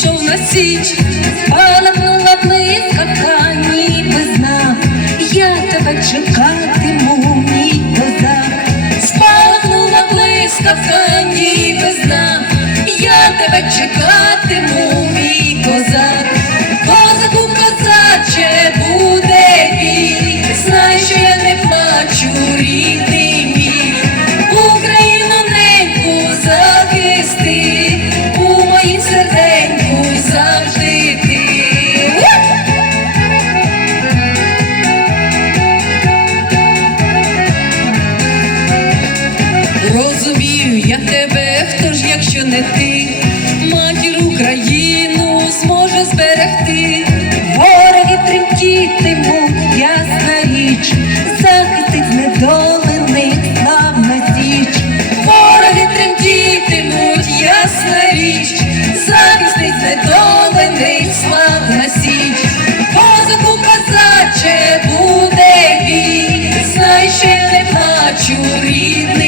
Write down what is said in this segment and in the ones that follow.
січ, палахнула блискавка, ніби знав, я тебе чекатиму, мій козак. Спалахнула блискавка, ніби знав, я тебе чекатиму, мій козак. Козаку, козаче, буде бій, знай, що я не плачу, рідний не ти, матір Україну зможе зберегти, вороги тремтітимуть, ясна річ, захистить знедолених славна січ, вороги тремтітимуть, ясна річ, захистить знедолених славна січ, козаку козаче буде бій, знай, я не плачу, рідний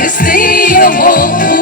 can stay a whole